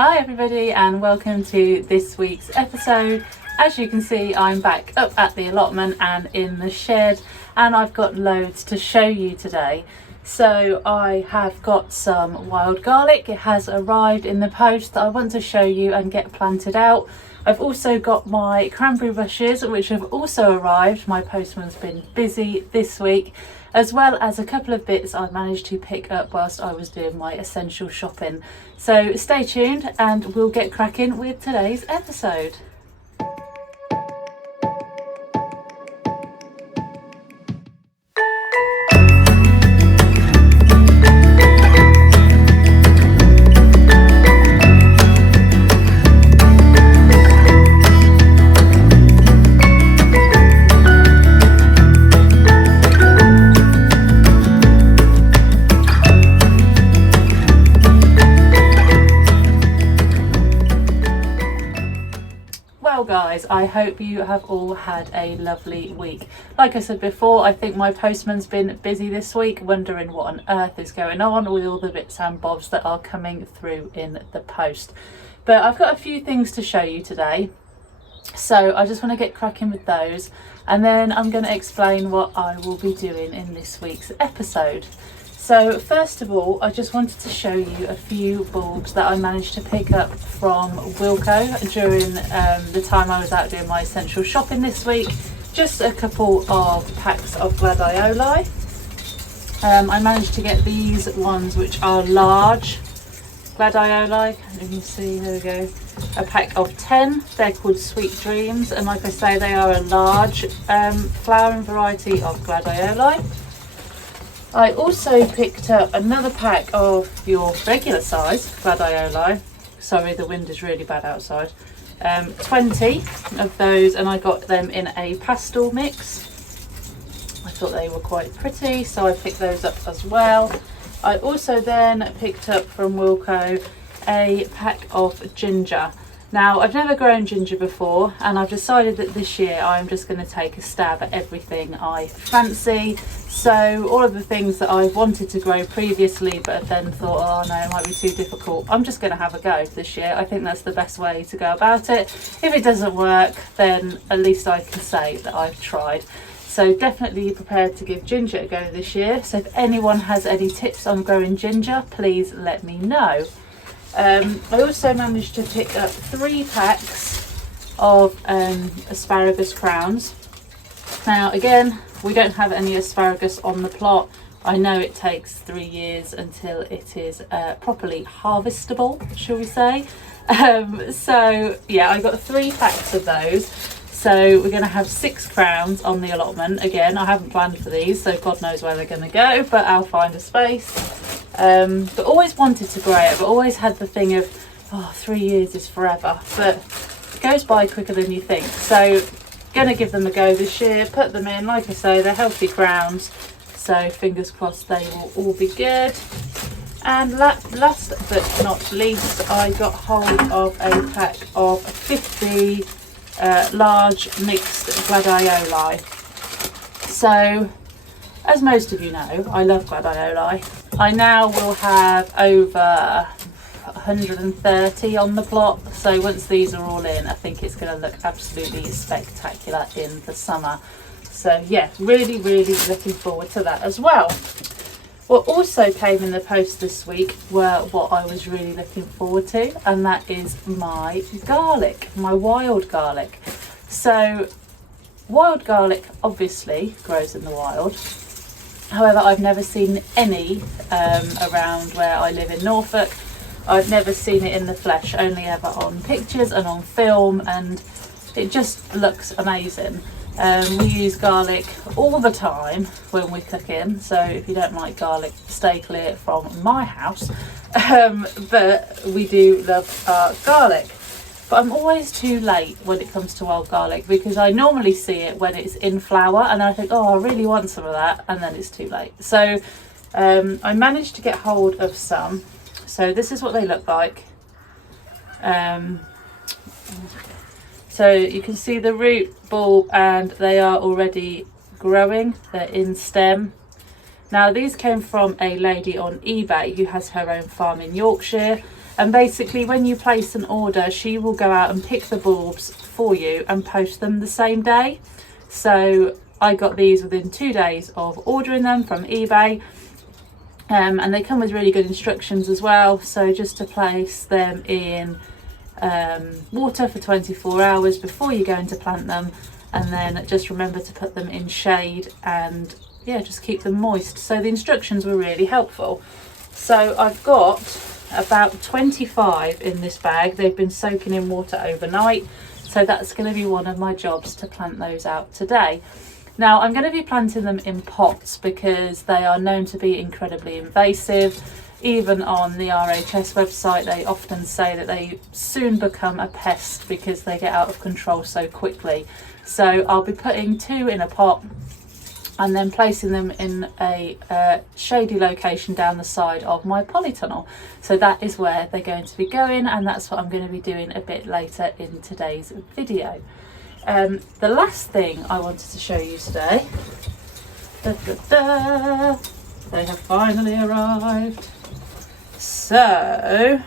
Hi everybody and welcome to this week's episode. As you can see, I'm back up at the allotment and in the shed, and I've got loads to show you today. So I have got some wild garlic. It has arrived in the post that I want to show you and get planted out. I've also got my cranberry bushes which have also arrived. My postman's been busy this week, as well as a couple of bits I managed to pick up whilst I was doing my essential shopping. So stay tuned and we'll get cracking with today's episode. Guys, I hope you have all had a lovely week. Like I said before, I think my postman's been busy this week, wondering what on earth is going on with all the bits and bobs that are coming through in the post. But I've got a few things to show you today, so I just want to get cracking with those, and then I'm going to explain what I will be doing in this week's episode. So first of all, I just wanted to show you a few bulbs that I managed to pick up from Wilko during the time I was out doing my essential shopping this week. Just a couple of packs of gladioli. I managed to get these ones which are large gladioli. You can see, there we go, a pack of 10. They're called Sweet Dreams, and like I say, they are a large flowering variety of gladioli. I also picked up another pack of your regular size gladioli. Sorry, the wind is really bad outside. 20 of those, and I got them in a pastel mix. I thought they were quite pretty, so I picked those up as well. I also then picked up from Wilko a pack of ginger. Now, I've never grown ginger before, and I've decided that this year I'm just going to take a stab at everything I fancy. So all of the things that I've wanted to grow previously but then thought, oh no, it might be too difficult, I'm just going to have a go this year. I think that's the best way to go about it. If it doesn't work, then at least I can say that I've tried. So definitely prepared to give ginger a go this year. So if anyone has any tips on growing ginger, please let me know. I also managed to pick up 3 packs of asparagus crowns. Now again, we don't have any asparagus on the plot. I know it takes 3 years until it is properly harvestable, shall we say. So yeah, I got 3 packs of those. So we're going to have 6 crowns on the allotment. Again, I haven't planned for these, so God knows where they're going to go, but I'll find a space. But always wanted to grow it, but always had the thing of, oh, 3 years is forever, but it goes by quicker than you think. So gonna give them a go this year, put them in. Like I say, they're healthy crowns, so fingers crossed they will all be good. And last but not least, I got hold of a pack of 50 large mixed gladioli. So as most of you know, I love gladioli. I now will have over 130 on the plot, so once these are all in, I think it's going to look absolutely spectacular in the summer. So yeah, really looking forward to that as well. What also came in the post this week were what I was really looking forward to, and that is my garlic, my wild garlic. So wild garlic obviously grows in the wild. However, I've never seen any around where I live in Norfolk. I've never seen it in the flesh, only ever on pictures and on film, and it just looks amazing. We use garlic all the time when we're cooking, so if you don't like garlic, stay clear from my house. But we do love our garlic. But I'm always too late when it comes to wild garlic, because I normally see it when it's in flower and I think, oh, I really want some of that, and then it's too late. So I managed to get hold of some. So this is what they look like. So you can see the root bulb, and they are already growing. They're in stem. Now these came from a lady on eBay who has her own farm in Yorkshire, And basically when you place an order, she will go out and pick the bulbs for you and post them the same day. So I got these within 2 days of ordering them from eBay. And they come with really good instructions as well. So just to place them in water for 24 hours before you go in to plant them, and then just remember to put them in shade and yeah, just keep them moist. So the instructions were really helpful. So I've got about 25 in this bag. They've been soaking in water overnight, so that's going to be one of my jobs, to plant those out today. Now I'm going to be planting them in pots because they are known to be incredibly invasive. Even on the RHS website, they often say that they soon become a pest because they get out of control so quickly. So I'll be putting 2 in a pot and then placing them in a shady location down the side of my polytunnel. So that is where they're going to be going, and that's what I'm going to be doing a bit later in today's video. The last thing I wanted to show you today, they have finally arrived. So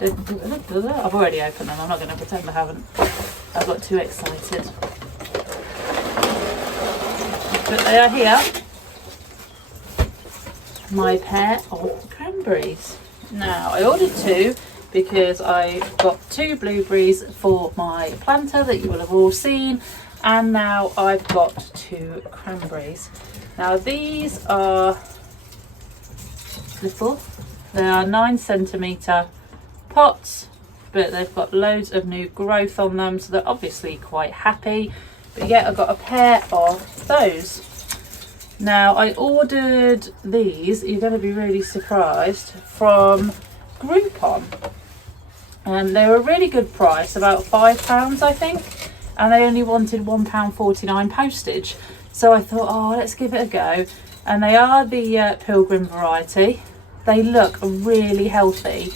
I've already opened them, I'm not going to pretend I haven't. I got too excited. But they are here. My pair of cranberries. Now I ordered 2 because I got 2 blueberries for my planter that you will have all seen, and now I've got 2 cranberries. Now these are little, they are 9cm pots, but they've got loads of new growth on them, so they're obviously quite happy. But yeah, I've got a pair of those. Now I ordered these, you're going to be really surprised, from Groupon, and they were a really good price, about £5 I think, and they only wanted £1.49 postage. So I thought, oh, let's give it a go. And they are the Pilgrim variety. They look really healthy.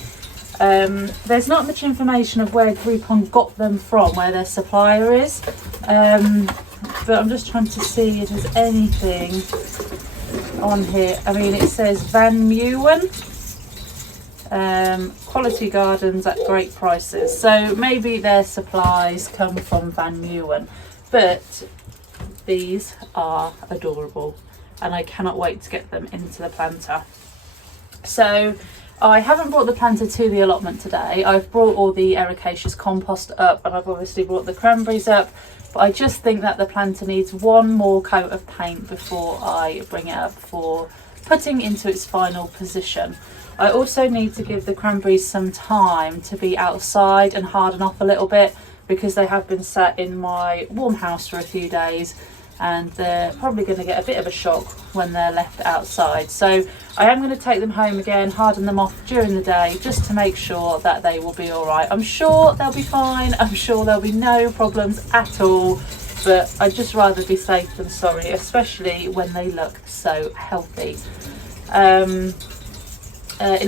There's not much information of where Groupon got them from, where their supplier is, but I'm just trying to see if there's anything on here. I mean, it says Van Meeuwen, quality gardens at great prices, so maybe their supplies come from Van Meeuwen. But these are adorable and I cannot wait to get them into the planter. So I haven't brought the planter to the allotment today. I've brought all the ericaceous compost up, and I've obviously brought the cranberries up, but I just think that the planter needs one more coat of paint before I bring it up for putting into its final position. I also need to give the cranberries some time to be outside and harden off a little bit, because they have been sat in my warm house for a few days, and they're probably going to get a bit of a shock when they're left outside. So I am going to take them home again, harden them off during the day, just to make sure that they will be all right. I'm sure they'll be fine. I'm sure there'll be no problems at all, but I'd just rather be safe than sorry, especially when they look so healthy. In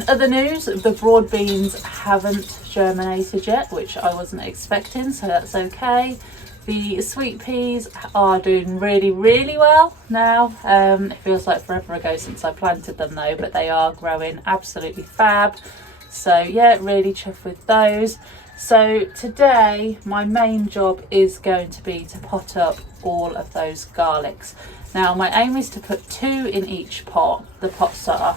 other news, the broad beans haven't germinated yet, which I wasn't expecting, so that's okay. The sweet peas are doing really, really well now. It feels like forever ago since I planted them though, but they are growing absolutely fab. So yeah, really chuffed with those. So today my main job is going to be to pot up all of those garlics. Now my aim is to put 2 in each pot. The pots are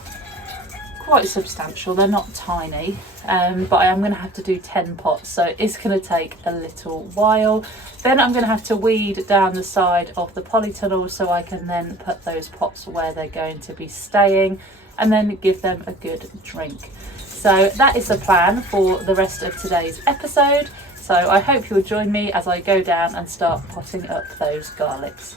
quite substantial, they're not tiny, but I am going to have to do 10 pots, so it's going to take a little while. Then I'm going to have to weed down the side of the polytunnel so I can then put those pots where they're going to be staying, and then give them a good drink. So that is the plan for the rest of today's episode. So I hope you'll join me as I go down and start potting up those garlics.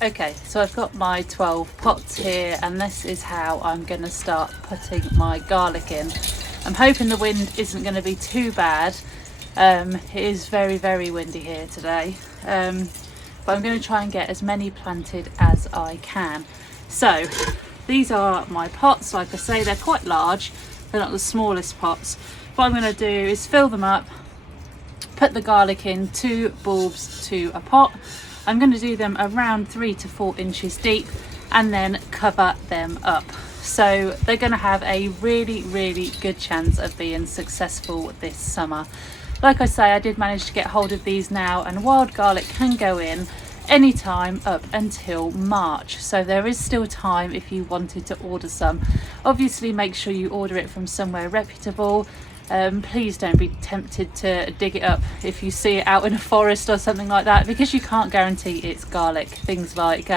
Okay, so I've got my 12 pots here, and this is how I'm going to start putting my garlic in. I'm hoping the wind isn't going to be too bad. It is very, very windy here today. but I'm going to try and get as many planted as I can. So these are my pots. Like I say, they're quite large, they're not the smallest pots. What I'm going to do is fill them up, put the garlic in 2 bulbs to a pot. I'm going to do them around 3 to 4 inches deep and then cover them up. So they're going to have a really good chance of being successful this summer. Like I say, I did manage to get hold of these now, and wild garlic can go in anytime up until March, so there is still time if you wanted to order some. Obviously make sure you order it from somewhere reputable. Please don't be tempted to dig it up if you see it out in a forest or something like that, because you can't guarantee it's garlic. Things like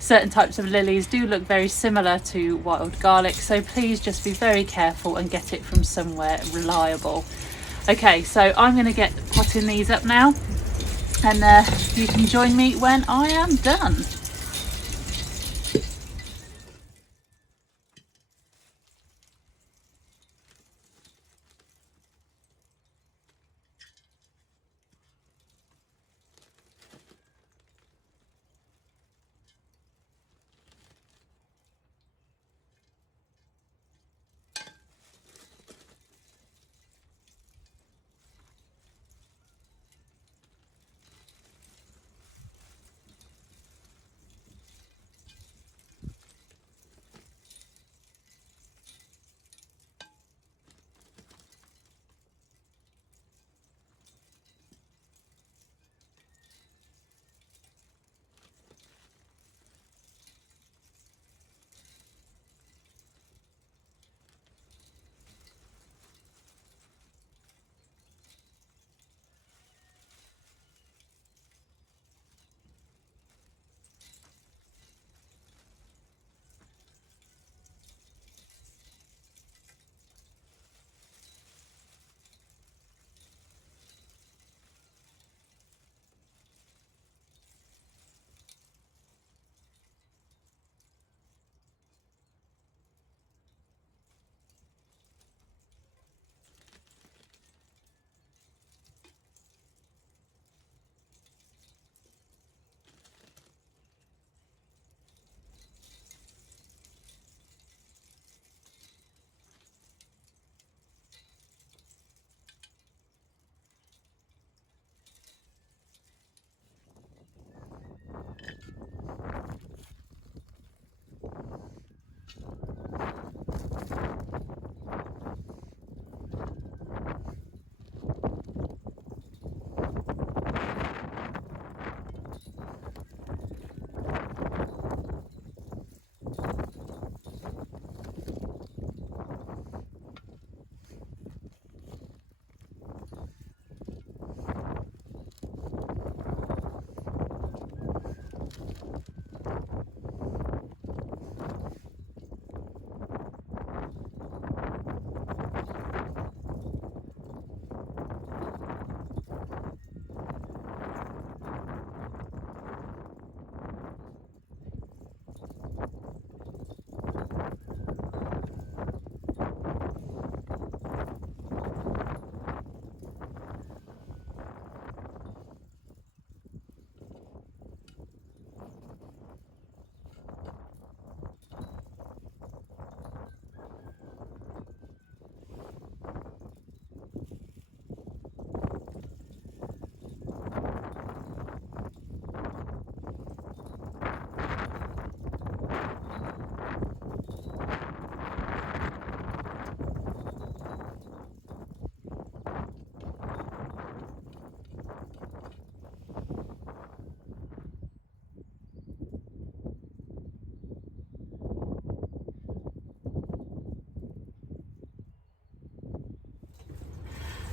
certain types of lilies do look very similar to wild garlic, so please just be very careful and get it from somewhere reliable. Okay, so I'm going to get potting these up now, and you can join me when I am done.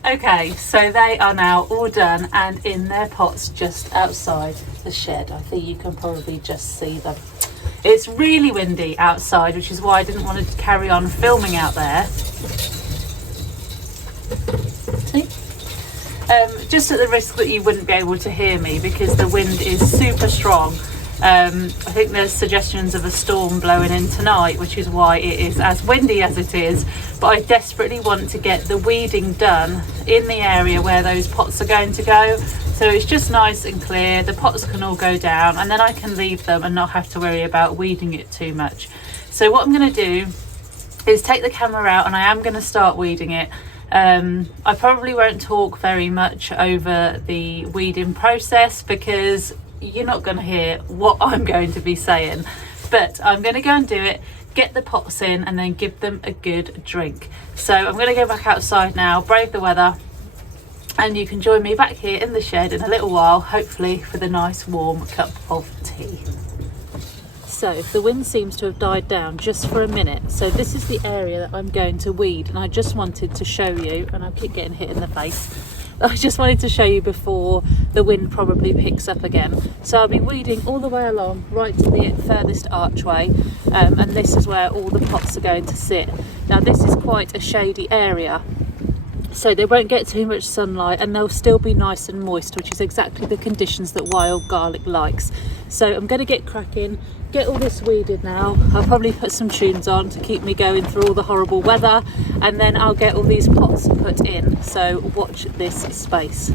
Okay, so they are now all done and in their pots just outside the shed. I think you can probably just see them. It's really windy outside, which is why I didn't want to carry on filming out there. See? Just at the risk that you wouldn't be able to hear me because the wind is super strong. I think there's suggestions of a storm blowing in tonight, which is why it is as windy as it is. But I desperately want to get the weeding done in the area where those pots are going to go, so it's just nice and clear. The pots can all go down and then I can leave them and not have to worry about weeding it too much. So what I'm going to do is take the camera out and I am going to start weeding it. I probably won't talk very much over the weeding process because you're not going to hear what I'm going to be saying, but I'm going to go and do it, get the pots in and then give them a good drink. So I'm going to go back outside now, brave the weather, and you can join me back here in the shed in a little while, hopefully with a nice warm cup of tea. So the wind seems to have died down just for a minute, so this is the area that I'm going to weed, and I just wanted to show you, and I keep getting hit in the face, I just wanted to show you before the wind probably picks up again. So I'll be weeding all the way along right to the furthest archway, and this is where all the pots are going to sit. Now this is quite a shady area, so they won't get too much sunlight and they'll still be nice and moist, which is exactly the conditions that wild garlic likes. So I'm going to get cracking, get all this weeded now. I'll probably put some tunes on to keep me going through all the horrible weather, and then I'll get all these pots put in. So watch this space.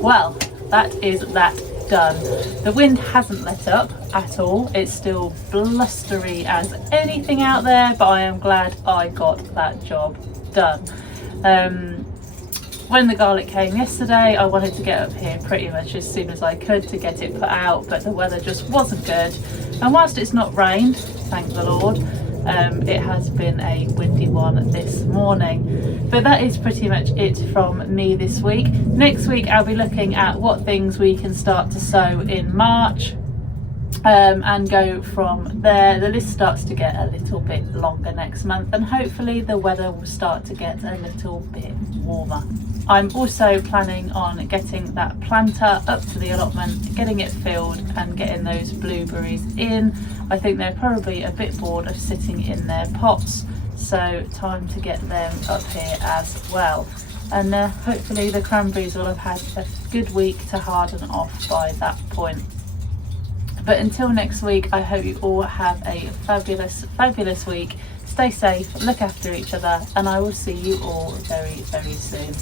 Well, that is that done. The wind hasn't let up at all. It's still blustery as anything out there, but I am glad I got that job done. When the garlic came yesterday, I wanted to get up here pretty much as soon as I could to get it put out, but the weather just wasn't good. And whilst it's not rained, thank the Lord, it has been a windy one this morning. But that is pretty much it from me this week. Next week I'll be looking at what things we can start to sow in March, and go from there. The list starts to get a little bit longer next month, and hopefully the weather will start to get a little bit warmer. I'm also planning on getting that planter up to the allotment, getting it filled and getting those blueberries in. I think they're probably a bit bored of sitting in their pots, so time to get them up here as well. And hopefully the cranberries will have had a good week to harden off by that point. But until next week, I hope you all have a fabulous week. Stay safe, look after each other, and I will see you all very, very soon.